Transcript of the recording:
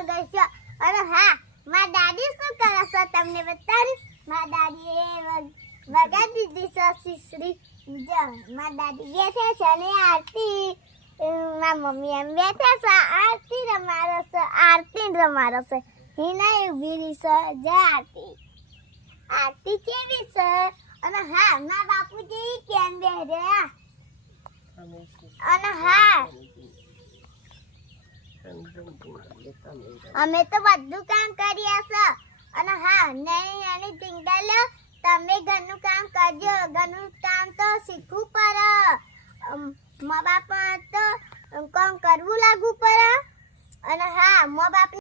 આગળ ગઈ છે અને હા મારા દાદી શું કરે છે તમને બતાવી મારા દાદીએ વગાડી દીધી છે શીશડી જો મારા દાદી બેઠે છે અને આરતી મારા મમ્મી એમ બેઠે છે આરતી રમાડે છે હિના ઉભી છે જય આરતી કેવી છે અને હા મારા બાપુજી કેમ બે રહ્યા અને હા અમે તો બધું કામ કરીએ છે અને હા નાની ટીંગલ તમે ઘરનું કામ કરજો ઘરનું કામ તો શીખવું પડે મા બાપ તો કામ કરવું લાગવું પડે અને હા મા બાપ